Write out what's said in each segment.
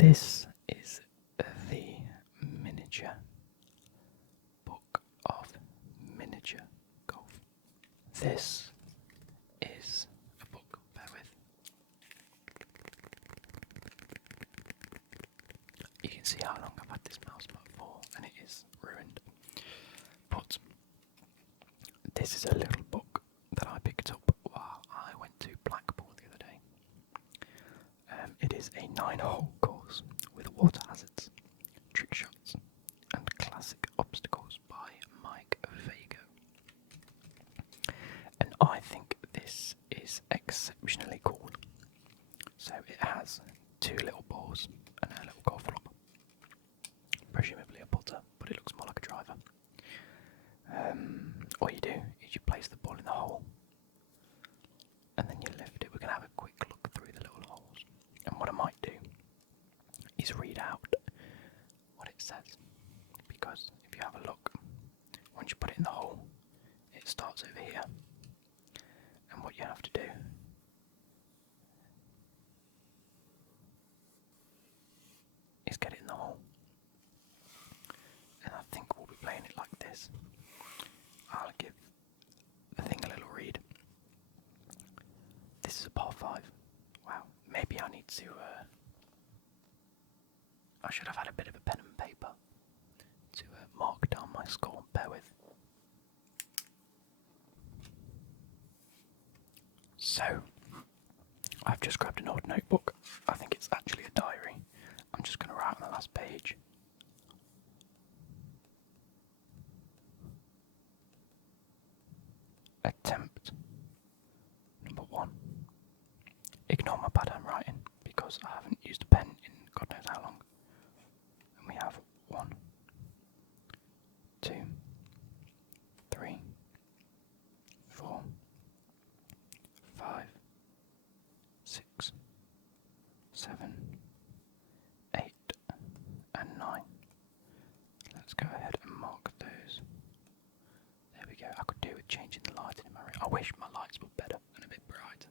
This is the miniature book of miniature golf. This is a book, bear with. You can see how long I've had this mouse pad for, and it is ruined. But this is a little book that I picked up while I went to Blackpool the other day. It is a 9-hole course with water hazards, trick shots, and classic obstacles by Mike Vago. And I think this is exceptionally cool. So it has 2 little balls and a little golf club. Presumably a putter, but it looks more like a driver. All you do is you place the ball in the hole, and then you lift it. We're going to have a quick look through the little holes. And what I might do is read out what it says, because if you have a look, once you put it in the hole, it starts over here, and what you have to do is get it in the hole. And I think we'll be playing it like this. I'll give the thing a little read. This is a par 5. Wow, maybe I need to I should have had a bit of a pen and paper to mark down my score. Bear with. So, I've just grabbed an old notebook. I think it's actually a diary. I'm just going to write on the last page. Attempt number 1. Ignore my bad handwriting because I haven't used a pen in God knows how long. And we have 1, 2, 3, 4, 5, 6, 7, 8, and 9. Let's go ahead and mark those. There we go. I could do with changing the lighting in my room. I wish my lights were better and a bit brighter.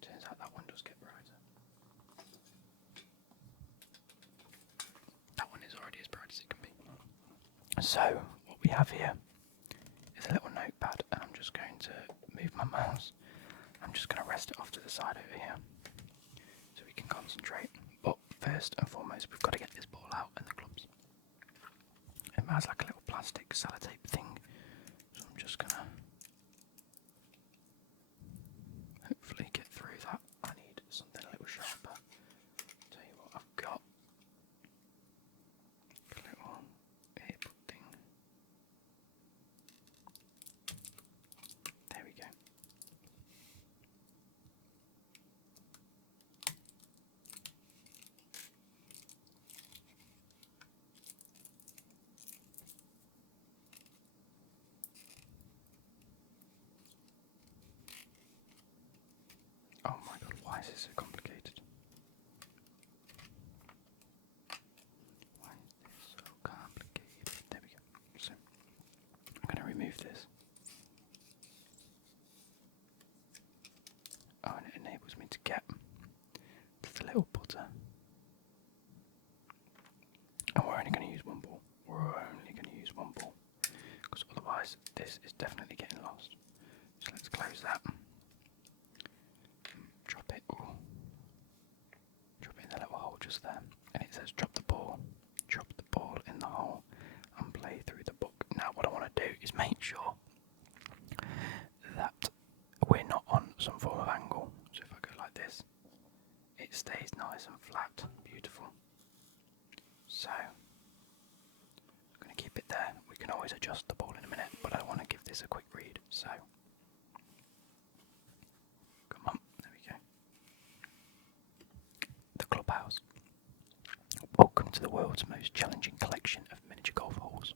Turns out that one does get brighter. That one is already as bright as it can be. So, what we have here is a little notepad, and I'm just going to move my mouse. I'm just going to rest it off to the side over here so we can concentrate. But first and foremost, we've got to get this ball out and the clubs. It has like a little plastic sellotape thing, so I'm just going to hopefully get through that. I need something a little sharper. Tell you what, I've got a little earbud thing. There we go. Oh my god, why is this so complicated? Why is this so complicated? There we go. So, I'm going to remove this. Oh, and it enables me to get to the little putter. And we're only going to use one ball. Because otherwise, this is definitely getting lost. So let's close that. Drop it in the little hole just there, and it says drop the ball in the hole and play through the book. Now what I want to do is make sure that we're not on some form of angle, so if I go like this it stays nice and flat, beautiful. So I'm going to keep it there. We can always adjust the ball in a minute, but I want to give this a quick read, so come on, there we go. The clubhouse. Welcome to the world's most challenging collection of miniature golf holes.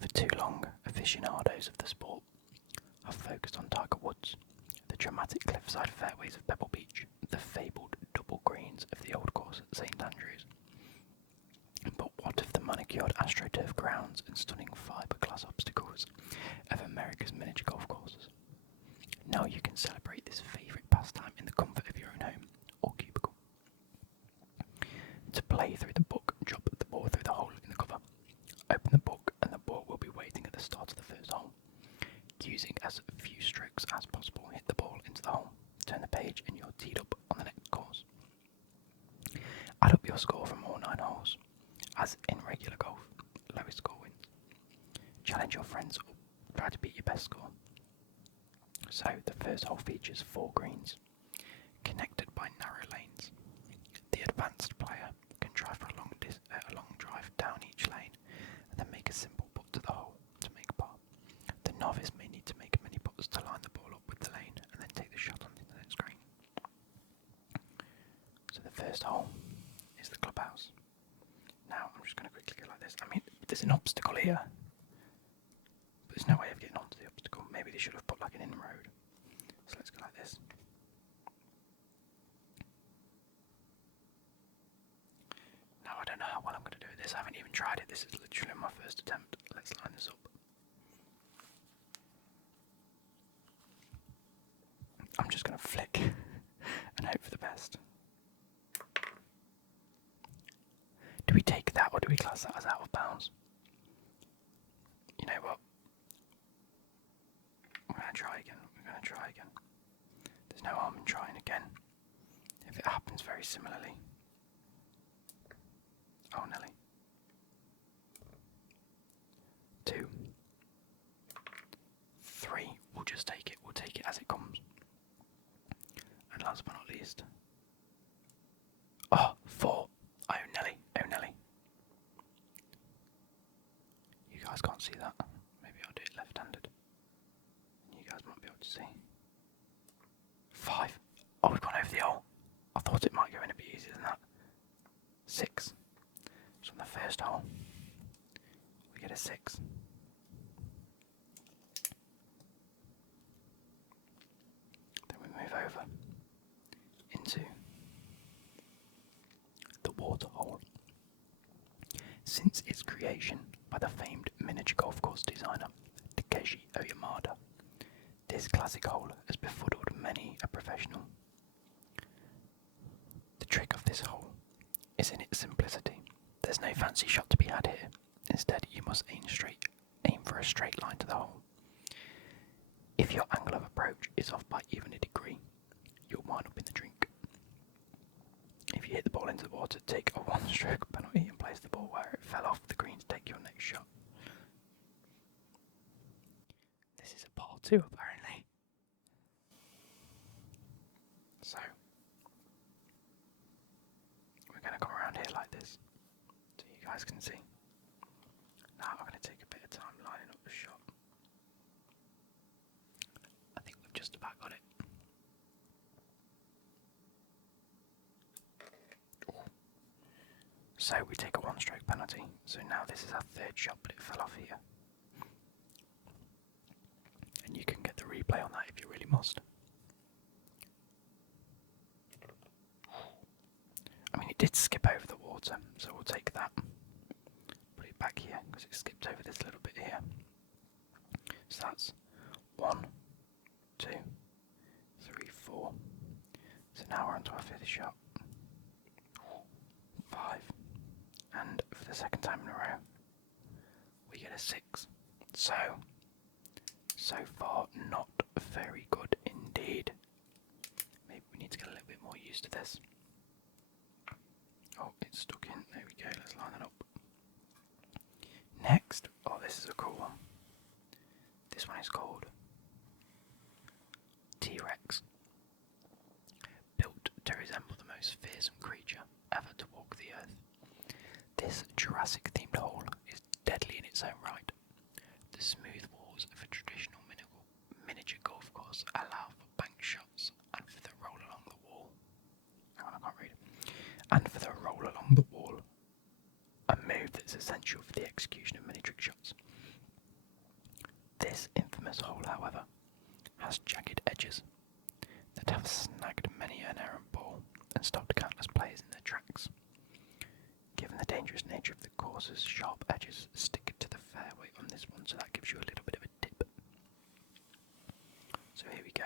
For too long, aficionados of the sport have focused on Tiger Woods, the dramatic cliffside fairways of Pebble Beach, the fabled double greens of the old course at St Andrews. But what of the manicured AstroTurf grounds and stunning fiberglass obstacles of America's miniature golf courses? Now you can celebrate this favourite pastime in the comfort of your own home or cubicle. To play through the book, drop the ball through the hole in the cover. Open the book and the ball will be waiting at the start of the first hole. Using as few strokes as possible, hit the ball into the hole. Turn the page and you're teed up on the next course. Add up your score from all 9 holes. As in regular golf, lowest score wins. Challenge your friends or try to beat your best score. So the first hole features 4 greens, connected by narrow lanes. The advanced player can drive for a long drive down each lane and then make a simple putt to the hole to make a par. The novice may need to make many putts to line the ball up with the lane and then take the shot onto the next green. So the first hole is the clubhouse. Now I'm just going to quickly go like this. I mean, there's an obstacle here, but there's no way of getting onto the obstacle. Maybe they should have put like an inroad. So let's go like this. Now I don't know how well I'm going to do this. I haven't even tried it. This is literally my first attempt. Let's line this up. I'm just going to flick and hope for the best. Do we take that or do we class that as out of bounds? You know what? We're going to try again. There's no harm in trying again. If it happens very similarly. Oh, Nelly. 2. 3. We'll just take it. We'll take it as it comes. And last but not least. Oh, 4. Oh, Nelly. You guys can't see that. Maybe I'll do it left-handed. You guys might be able to see. 5. Oh, we've gone over the hole. I thought it might go in a bit easier than that. 6. So on the first hole, we get a 6. Then we move over into the water hole. Since its creation by the famed miniature golf course designer Takeshi Oyamada, this classic hole has befuddled many a professional. The trick of this hole is in its simplicity. There's no fancy shot to be had here. Instead, you must aim for a straight line to the hole. If your angle of approach is off by even a degree, you'll wind up in the drink. If you hit the ball into the water, take a 1-stroke penalty and place the ball where it fell off the green to take your next shot. This is a par 2 apparently. So, we're going to come around here like this, so you guys can see. Now I'm going to take a bit of time lining up the shot. I think we've just about got it. So we take a 1-stroke penalty. So now this is our 3rd shot, but it fell off here. And you can get the replay on that if you really must. I mean, it did skip over the water, so we'll take that. Put it back here, because it skipped over this little bit here. So that's 1, 2, 3, 4. So now we're on to our 5th shot. 5. And for the 2nd time in a row, we get a 6. So far, not very good indeed. Maybe we need to get a little bit more used to this. Oh, it's stuck in. There we go. Let's line that up. Next, oh, this is a cool one. This one is called T-Rex. Built to resemble the most fearsome creature ever to walk the earth. This Jurassic-themed hole is deadly in its own right. The smooth walls of a traditional miniature golf course allow for bank shots and for the roll along the wall. Hang on, I can't read. And for the roll along the wall, a move that's essential for the execution of mini trick shots. This infamous hole, however, has jagged edges that have snagged many an errant ball and stopped countless players in their tracks. Given the dangerous nature of the course's sharp edges, stick to the fairway on this one, so that gives you a little bit of a tip. So here we go.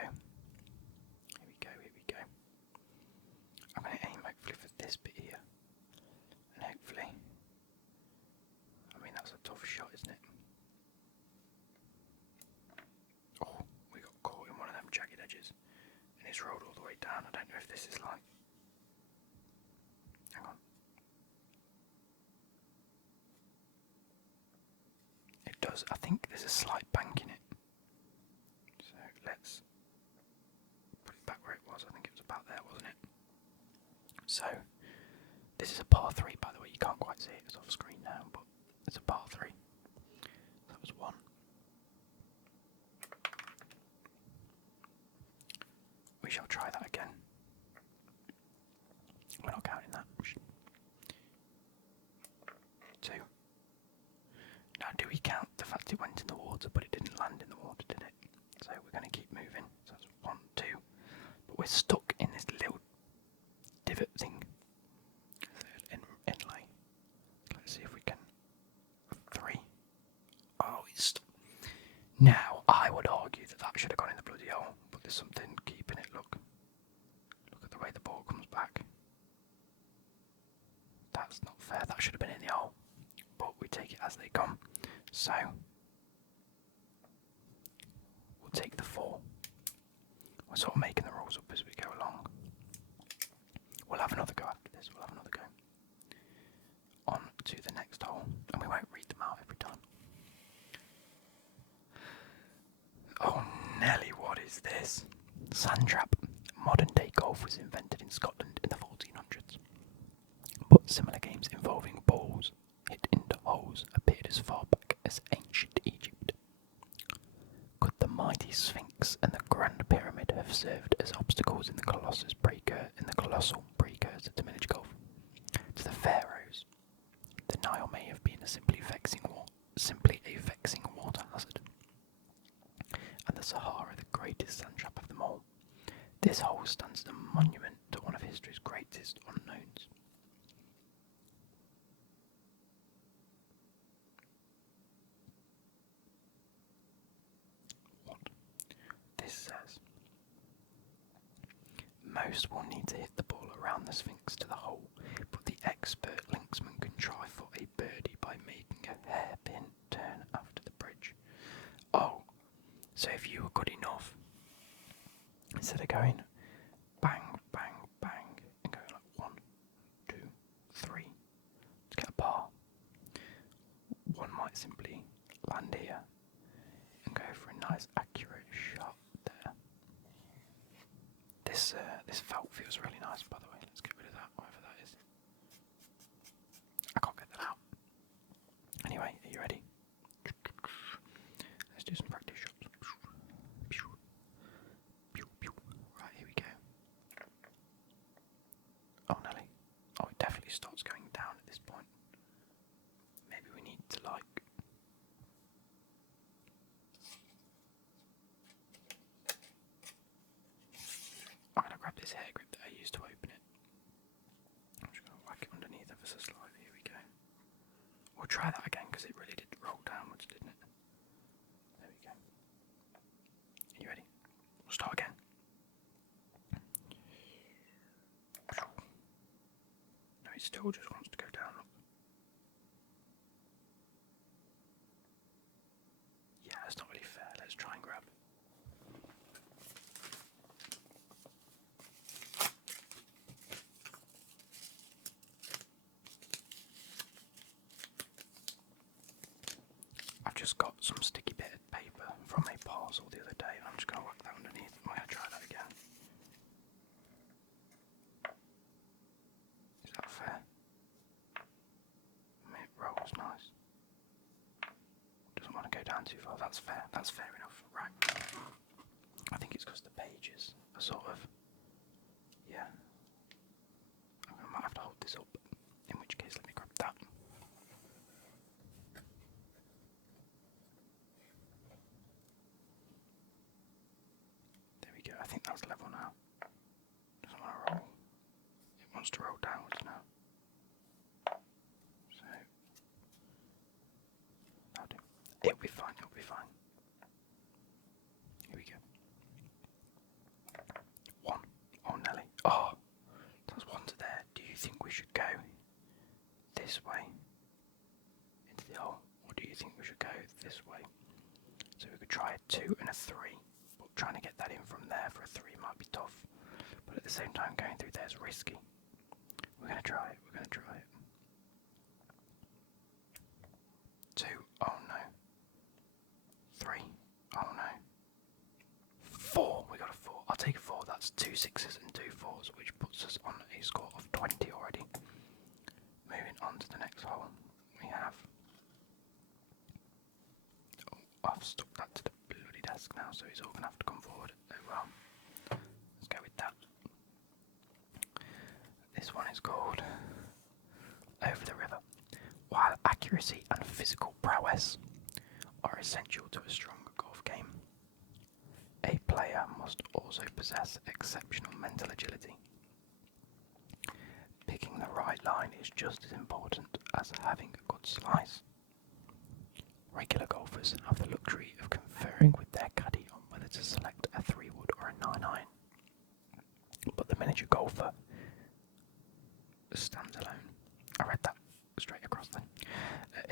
is rolled all the way down. I don't know if this is like... Hang on. It does. I think there's a slight bank in it. So let's put it back where it was. I think it was about there, wasn't it? So, this is a par 3, by the way. You can't quite see it. It's off screen now, but it's a par 3. That was 1. We shall try that again. We're not counting that. 2. Now, do we count the fact it went in the water, but it didn't land in the water, did it? So we're going to keep moving. So that's 1, 2. But we're stuck in this little divot thing. Inlay. Let's see if we can. 3. Oh, it's... Now, I would argue that should have gone in the bloody hole, but there's something keeping it. Look at the way the ball comes back. That's not fair. That should have been in the hole, but we take it as they come. So we'll take the 4. We're sort of making the rules up as we go along. We'll have another go after this. We'll have another go. On to the next hole, and we won't read them out every time. Oh, Nelly, what is this? Sand trap. Modern day golf was invented in Scotland in the 1400s. But similar games involving balls hit into holes appeared as far back as ancient Egypt. Could the mighty Sphinx and the Grand Pyramid have served as obstacles in the colossal precursor to miniature golf? To the pharaohs, the Nile may have been simply a vexing water hazard, and the Sahara the greatest sand trap of them all. This hole stands as a monument to one of history's greatest unknowns. What? This says, most will need to hit the ball around the Sphinx to the hole, but the expert linksman can try for a birdie by making a hairpin turn after the bridge. Oh, so if you were good enough, instead of going bang, bang, bang, and going like 1, 2, 3 to get a par, one might simply land here and go for a nice accurate shot there. This felt feels really nice, by the way. Let's get rid of that, whatever that is. I can't get that out. Anyway, are you ready? Let's do some practice shots. Right, here we go. Oh, Nelly. Oh, it definitely starts going down at this point. Maybe we need to, like... I'm going to grab this hair grip that I used to open it. I'm just going to whack it underneath ever so slightly. Here we go. We'll try that again because it really did roll downwards, didn't it? There we go. Are you ready? We'll start again. No, it still just wants to go down. Look. Yeah, that's not really fair. Let's try and grab. I've just got some sticky bit of paper from a parcel the other day. I'm just going to whack that underneath. I'm going to try that again. Is that fair? It rolls nice. Doesn't want to go down too far. That's fair. That's fair enough. Right. I think it's because the pages are sort of... Yeah. I might have to hold this up. In which case, let me grab that. There we go. I think that's level now. Doesn't want to roll. It wants to roll downwards now. So that'll do. It'll be fine. It'll be fine. Here we go. 1. Oh, Nelly. Oh, that's 1 to there. Do you think we should go this way into the hole, or do you think we should go this way? So we could try a 2 and a 3, but trying to get that in from there for a 3 might be tough. but at the same time going through there is risky. We're going to try it. 2, oh no. 3, oh no. 4, we got a 4. I'll take a 4, that's 2 6s and 2 4s, which puts us on a score of 20 already. Moving on to the next hole, we have... Oh, I've stuck that to the bloody desk now, so he's all going to have to come forward. Oh well, let's go with that. This one is called Over the River. While accuracy and physical prowess are essential to a strong golf game, a player must also possess exceptional mental agility. Picking the right line is just as important as having a good slice. Regular golfers have the luxury of conferring with their caddy on whether to select a 3-wood or a 9-iron, but the miniature golfer stands alone. I read that straight across then.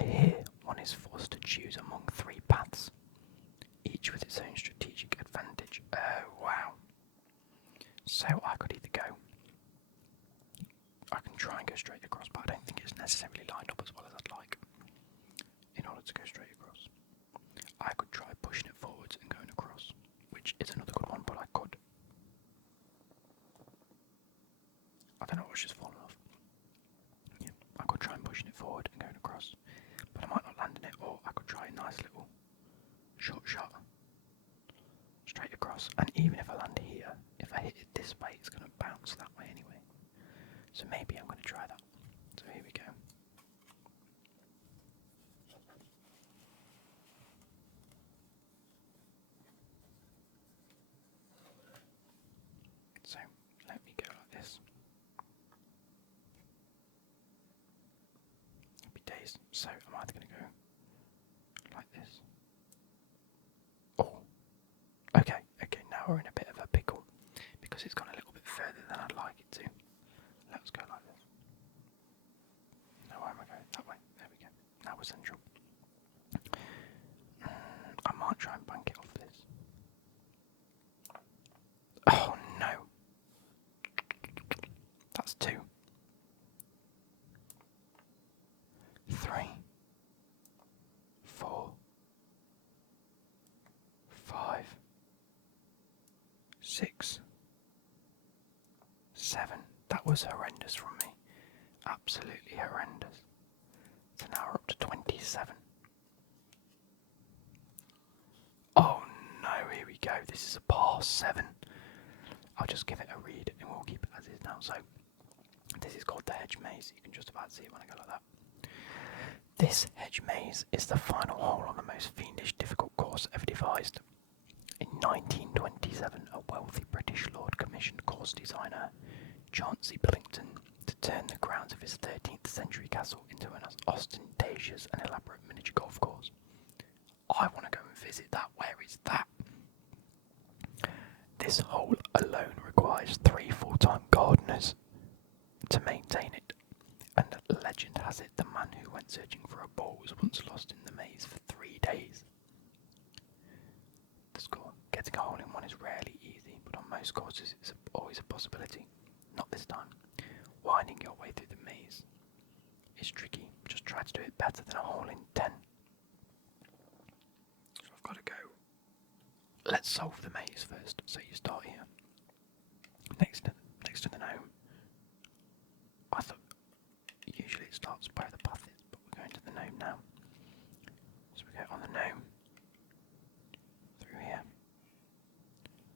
Here, one is forced to choose among 3 paths, each with its own strategic advantage. Oh, wow. So I could either go... I can try and go straight across, but I don't think it's necessarily lined up as well as I'd like in order to go straight across. I could try pushing it forwards and going across, which is another good one, but I could... I don't know what's just fallen off. Yeah, I could try and pushing it forward and going across, but I might not land in it, or I could try a nice little short shot straight across, and even if I land here, if I hit it this way, it's going to bounce that way anyway. So maybe I'm going to try that. So here we go. So let me go like this. Happy days. So I'm either going to go like this. Oh, okay. Now we're in a bit of a pickle because it's gone a little bit further than I'd like it to. Let's go like this. No, where am I going? That way. There we go. Now we're central. I might try and bank it off this. Oh no. That's 2. 3. 4. 5. 6. 7. That was horrendous from me. Absolutely horrendous. So now we're up to 27. Oh no, here we go. This is a par 7. I'll just give it a read and we'll keep it as is now. So, this is called the hedge maze. You can just about see it when I go like that. This hedge maze is the final hole on the most fiendish difficult course ever devised. In 1927, a wealthy British Lord commissioned course designer Chauncey Billington to turn the grounds of his 13th century castle into an ostentatious and elaborate miniature golf course. I want to go and visit that. Where is that? This hole alone requires 3 full-time gardeners to maintain it, and legend has it the man who went searching for a ball was once lost in the maze for 3 days. The score. Getting a hole in one is rarely easy, but on most courses it's always a possibility. Not this time. Winding your way through the maze is tricky. Just try to do it better than a hole in 10. So I've got to go. Let's solve the maze first. So you start here, next to the gnome. I thought usually it starts where the path is, but we're going to the gnome now. So we go on the gnome, through here,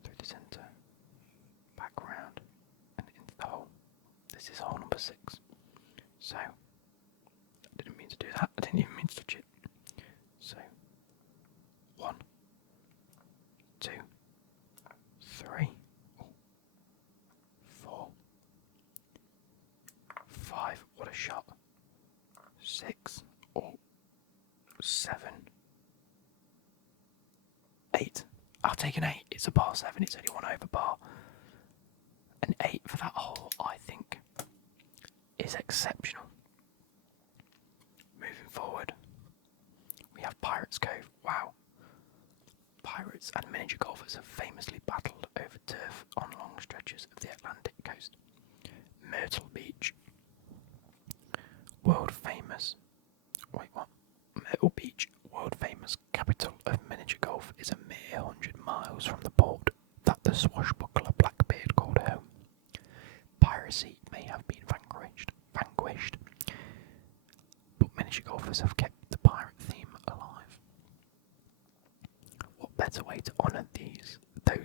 through the centre, back round, and into the hole. This is hole number 6. So I didn't mean to do that. I didn't even mean to touch it. So 1, 2, 3, 4, 5. What a shot. 6, 7, 8. I'll take an 8. It's a par 7. It's only 1 over par. An 8 for that hole, I think, is exceptional. Moving forward, we have Pirates Cove. Wow. Pirates and miniature golfers have famously battled over turf on long stretches of the Atlantic.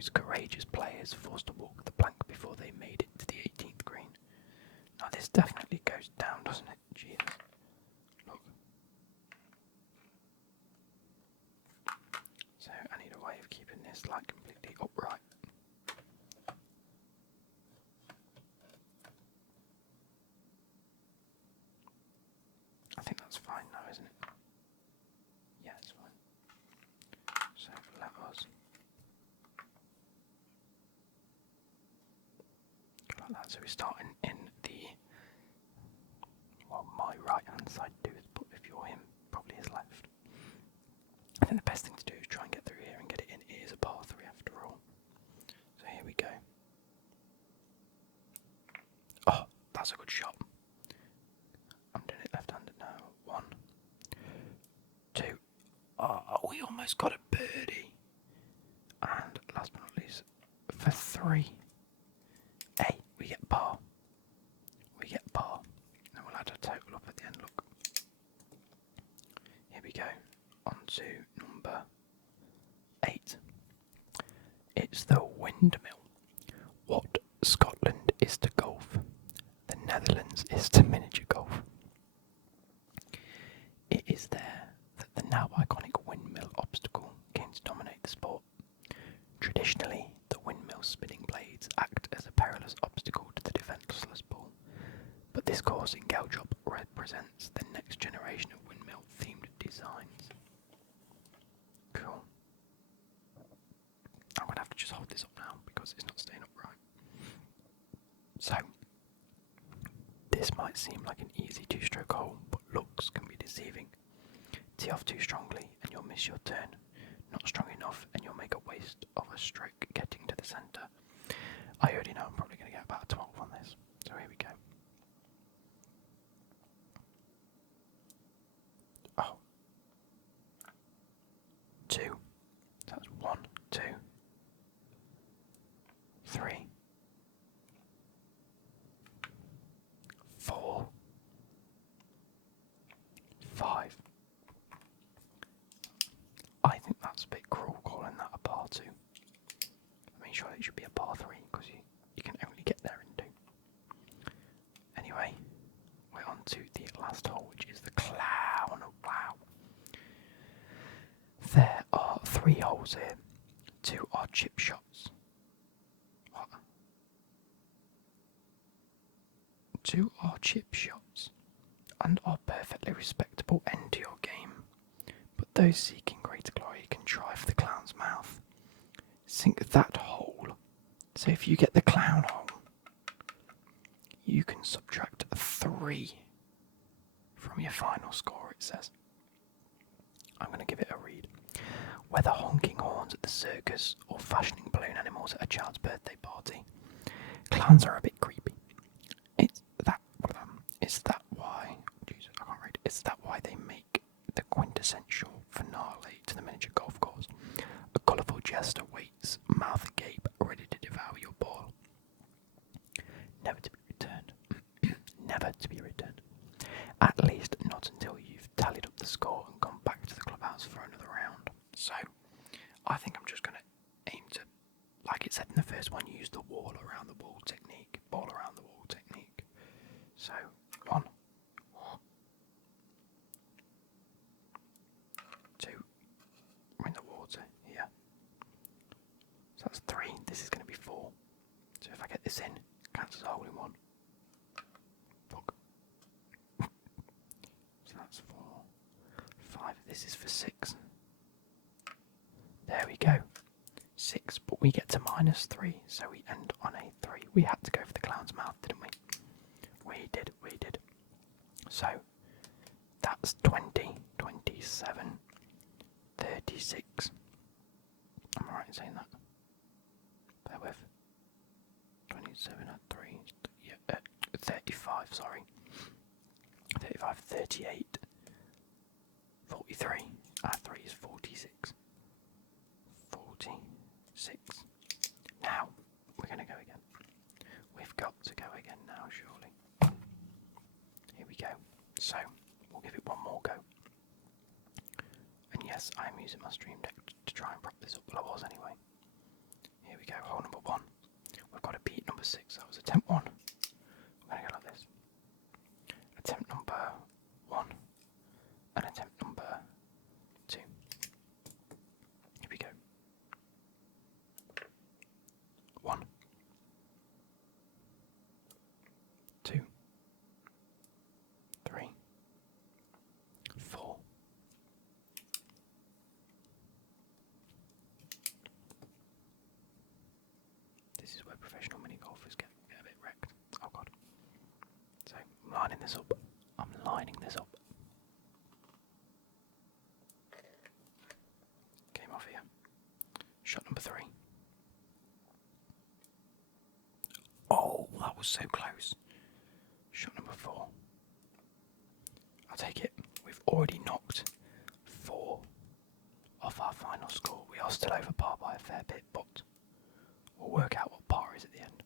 those courageous players forced to walk the plank before they made it to the 18th green. Now this definitely goes down, doesn't it? Jesus. Look. So I need a way of keeping this like completely upright. I think that's fine now, isn't it? Yeah, it's fine. So let us go like that. So we're starting in the, well, my right hand side to do is, but if you're him, probably his left. I think the best thing to do is try and get through here and get it in. It is a par 3 after all. So here we go. Oh, that's a good shot. I'm doing it left-handed now. 1, 2. Oh, we almost got a birdie. And last but not least, for 3. Hey, we get par. We get par. And we'll add a total up at the end, look. Here we go. On to number 8. It's the windmill. What Scotland is to golf, the Netherlands is to miniature golf. It is there that the now iconic windmill obstacle came to dominate the sport. Traditionally, the windmill's spinning blades act as a perilous obstacle to the defenceless ball, but this course in Geldrop represents the next generation of windmill-themed designs. Cool. I'm going to have to just hold this up now because it's not staying upright. So, this might seem like an easy 2-stroke hole, but looks can be deceiving. Tee off too strongly and you'll miss your turn. Not strong enough and you'll make a waste of a stroke getting to the centre. I already know I'm probably going to get about a 12 on this. So here we go. Oh. 2. That's 1, 2, 3, 4, 5. I think that's a bit cruel calling that a par 2. I mean, surely it should be a par 3 because you can only get there in 2. Anyway, we're on to the last hole, which is the clown. Wow. There are 3 holes here. 2 are chip shots. What? 2 are chip shots and are perfectly respectable end to your game. But those seeking greater glory can try for the clown's mouth. Sink that hole. So if you get the clown hole, you can subtract 3 from your final score, it says. I'm going to give it a read. Whether honking horns at the circus or fashioning balloon animals at a child's birthday party, clowns are a bit creepy. Is that why they make the quintessential finale to the miniature golf course? A colourful jester waits, mouth agape, ready to devour your ball. Never to be returned. Never to be returned. At least not until you've tallied up the score and gone back to the clubhouse for another round. So, I think I'm just going to aim to, like it said in the first one, use the wall around the wall technique. Ball around the wall technique. So, 1. 2. We're in the water here. So that's 3. This is going to be 4. So if I get this in, counts as a hole in 1. Fuck. So that's 4. 5. This is for 6. There we go. 6, but we get to -3, so we end on a 3. We had to go for the clown's mouth, didn't we? We did. So, that's 20, 27, 36. Am I right in saying that? Bear with. 27 at 3. Yeah, 35, sorry. 35, 38, 43. 3 is 46. 46. Now, we're going to go again. We've got to go again now, surely. Here we go. So, we'll give it one more go. And yes, I'm using my stream deck to try and prop this up, well I was anyway. Here we we go, hole number 1. We've got to beat number 6. That was attempt 1. We're going to go like this. Attempt number 1 and attempt number 2. Here we go. 1, 2, 3, 4. This is where professional mini golfers get a bit wrecked. Oh god. So I'm lining this up. Came off here. Shot number 3. Oh, that was so close. Shot number 4. I'll take it. We've already knocked 4 off our final score. We are still over par by a fair bit, but we'll work out what par is at the end.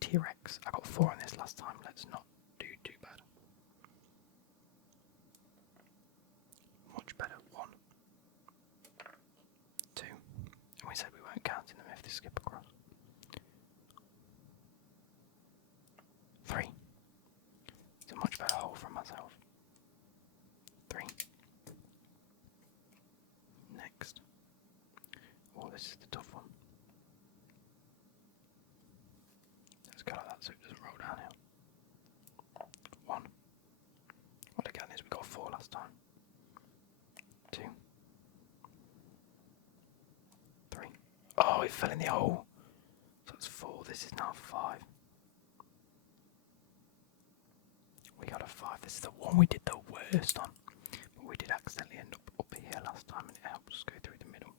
T-Rex, I got 4 on this last time. Let's not do too bad. Much better. 1, 2. And we said we weren't counting them if they skip across. 3. It's a much better hole from myself. 3. Next. Oh, this is the tough one. Let's go like that so it doesn't roll downhill. 1. What again is we got 4 last time. 2. 3. Oh, it fell in the hole. So it's 4. This is now 5. We got a 5. This is the one we did the worst on. But we did accidentally end up here last time and it helped us go through the middle.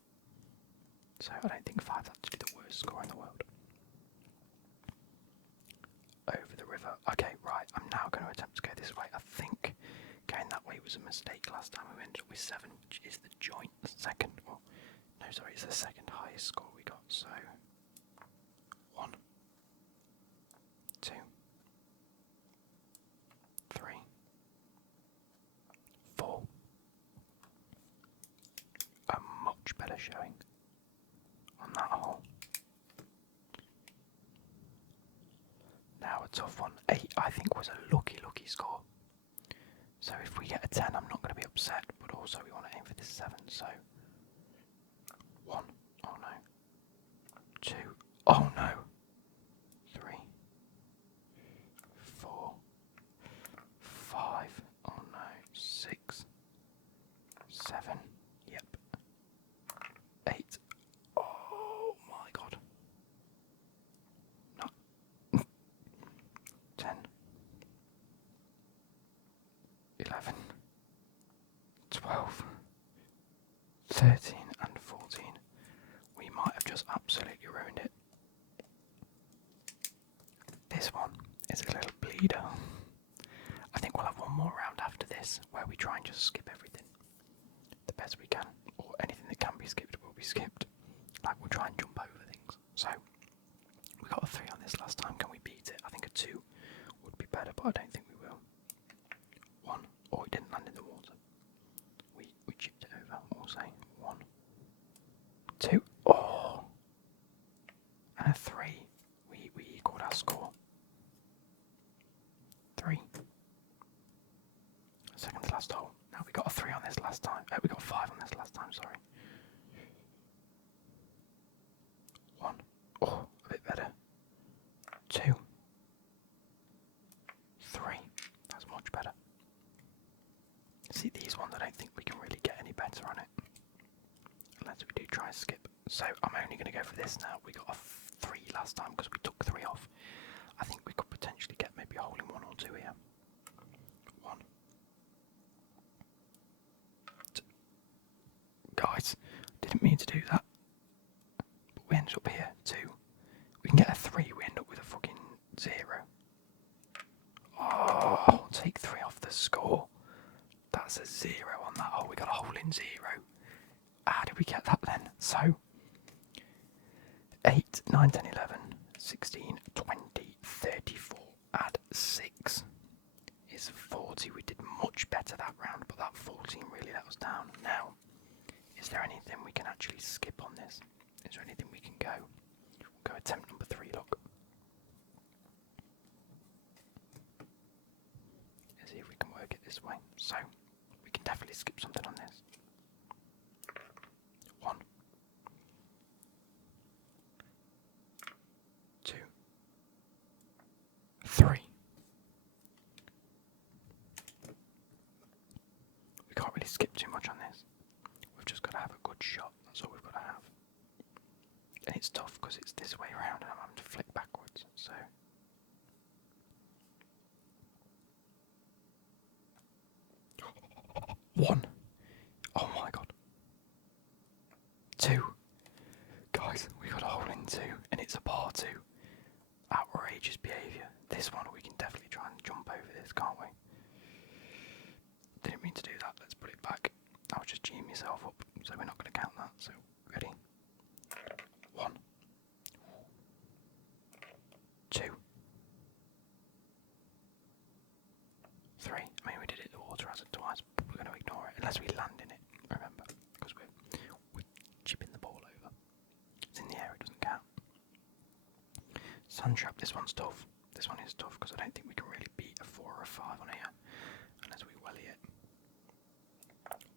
So I don't think 5's actually the worst score in the world. Over the river. Okay, right. I'm now going to attempt to go this way. I think going that way was a mistake last time. We ended up with 7, which is the joint second. Well, no, sorry, it's the second highest score we got. So 1, 2, 3, 4. A much better showing on that hole. Now a tough one. 8 I think was a lucky score. So if we get a 10 I'm not going to be upset, but also we want to aim for this 7. So 1, oh no. 2, oh no. 3, 4, 5, oh no. 6, 7, yep. 8, oh my god. No. 10, 11, 12, 13 and 14. We might have just absolutely ruined it. This one is a little bleeder. I think we'll have one more round after this where we try and just skip everything the best we can, or anything that can be skipped will be skipped. Like we'll try and jump over things. So we got a 3 on this last time. Can we beat it? I think a 2 would be better, but I don't think we will. 1. Oh, it didn't land in the water. We chipped it over. We'll say 1, 2. Oh, and a 3. We equaled our score. 3. Second to last hole. Now we got a 3 on this last time. We got 5 on this last time. Sorry. 1. Oh, a bit better. 2. 3. That's much better. See, these ones, I don't think we can really get any better on it. Unless we do try and skip. So I'm only going to go for this now. We got a 3 last time because we took 3 off. I think we could potentially get maybe a hole in 1 or 2 here. 1. 2. Guys, didn't mean to do that. But we ended up here. 2. We can get a 3, we end up with a fucking 0. Oh, I'll take 3 off the score. That's a 0 on that hole. We got a hole in 0. How did we get that then? So 8, 9, 10, 11, 16, 20, 34. Add 6 is 40. We did much better that round, but that 14 really let us down. Now, is there anything we can actually skip on this? Is there anything we can go? work it this way. So we can definitely skip something on this. 1, 2, 3. We can't really skip too much on this. We've just got to have a good shot. That's all we've got to have. And it's tough because it's this way around and I'm having to flick backwards. So 1. Oh my god. 2. Guys, we got a hole in 2 and it's a par 2. Outrageous behaviour. This one we can definitely try and jump over this, can't we? Didn't mean to do that. Let's put it back. I was just geeing myself up, so we're not going to count that. So, ready? 1, 2, 3. I mean, we did it. The water has it twice. But we're going to ignore it unless we land in it. Remember, because we're chipping the ball over. It's in the air. It doesn't count. Sun trap. This one's tough. This one is tough because I don't think we can really beat a 4 or a 5 on here unless we welly it.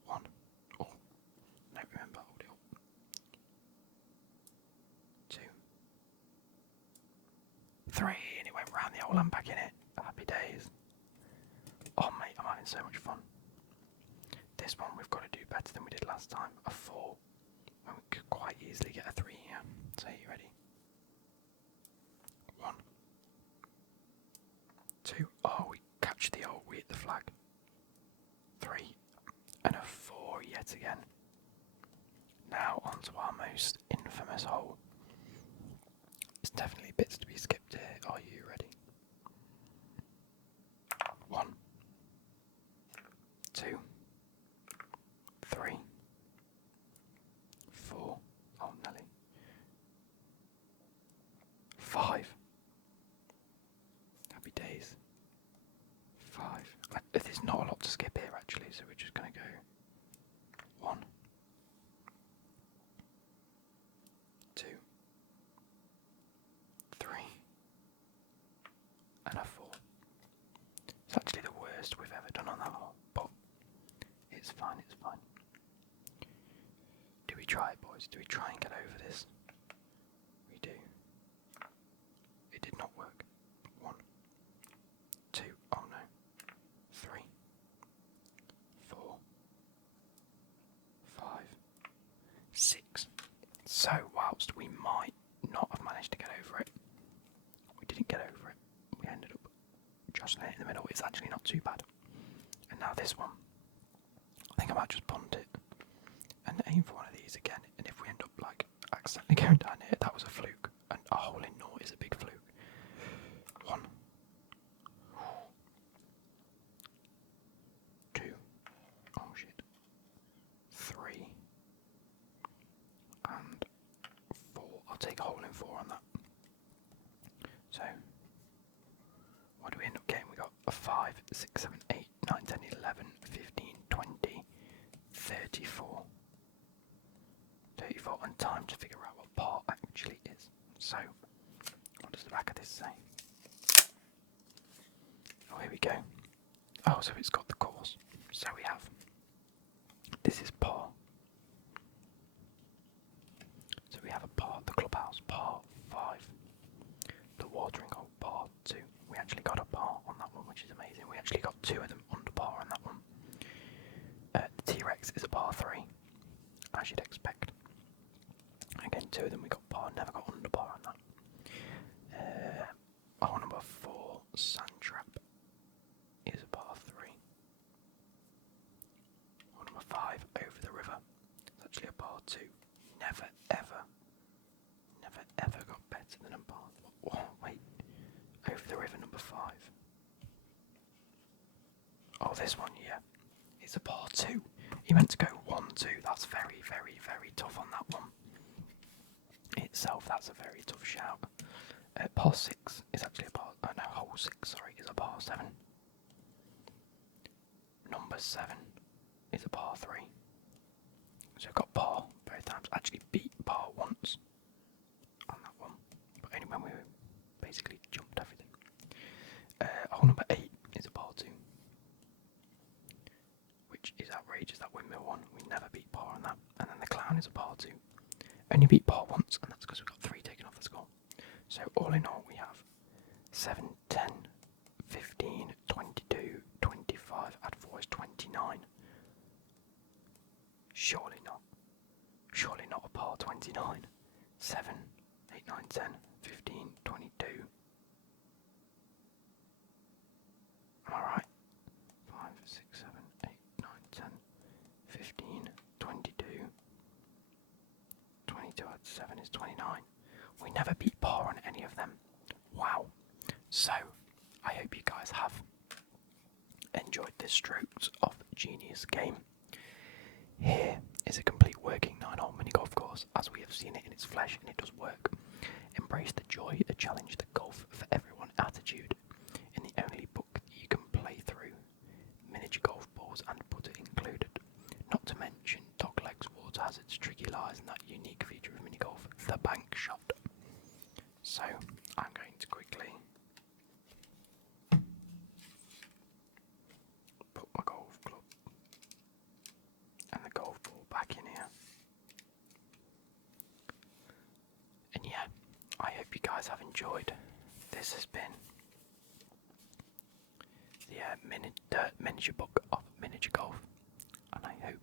1. Oh, no, remember, hold it up. 2, 3, and it went round the hole and back in it. Happy days. Oh mate, I'm having so much fun. This one we've got to do better than we did last time. A 4, when we could quite easily get a 3 here. So you ready? 1, 2. Oh, we catch the hole, we hit the flag. 3, and a 4 yet again. Now onto our most infamous hole. There's definitely bits to be skipped here. Are you ready? 1, 2, 3, 4. Oh, Nelly. 5. Happy days. 5. There's not a lot to skip here actually, so we're just going to go 1, 2, 3, and a 4. It's actually the worst we've ever done on that hole, but it's fine, it's fine. Do we try it, boys? Do we try and get over this? We do. It did not work. 1, 2, oh no. 3, 4, 5, 6. So, whilst we might not have managed to get over it, we didn't get over it. We ended up jostling it in the middle. It's actually not too bad. And now this one, I think I might just punt it and aim for one of these again. And if we end up like accidentally going down here, that was a fluke. And a hole in naught is a big fluke. 1, 2, oh shit, 3, and 4. I'll take a hole in 4 on that. So, what do we end up getting? We got a 5, 6, 7, 8, 9, 10, 11, 15, 20, 34. 34, and time to figure out what par actually is. So, what does the back of this say? Oh, here we go. Oh, so it's got the course. So we have, this is par. So we have a par, the clubhouse, par 5. The watering hole, par 2. We actually got a par on that one, which is amazing. We actually got 2 of them under par on that one. The T-Rex is a par 3, as you'd expect. Again, 2 of them we got par, never got under par on that. Hole number 4, Sand Trap, is a par 3. Hole number 5, Over the River, it's actually a par 2. Never ever got better than a par. Oh, wait, Over the River number 5. Oh, this one, yeah, it's a par 2. He meant to go 1, 2. That's very tough on that one. Itself, that's a very tough shout. Par 6 is actually a par. No, hole 6, sorry, is a par 7. Number 7 is a par 3. So I've got par both times. Actually beat par once on that one, but only when we basically jumped everything. Hole number 8 is a par 2. all in all, we have 7, 10, 15, 22, 25. Add 4 is 29. Surely not. Surely not a par 29. 7, 8, 9, 10, 15, 22. Alright. 5, 6, 7, 8, 9, 10, 15, 22. 22 add 7 is 29. We never beat par on any of them. Wow. So, I hope you guys have enjoyed this Strokes of Genius game. Here is a complete working 9-hole mini golf course as we have seen it in its flesh, and it does work. Embrace the joy, the challenge, the golf for everyone attitude in the only book you can play through. Miniature golf balls and putter included. Not to mention dog legs, water hazards, tricky lies, and that unique feature of mini golf, the bank shot. So I'm going to quickly put my golf club and the golf ball back in here. And yeah, I hope you guys have enjoyed. This has been the miniature book of miniature golf, and I hope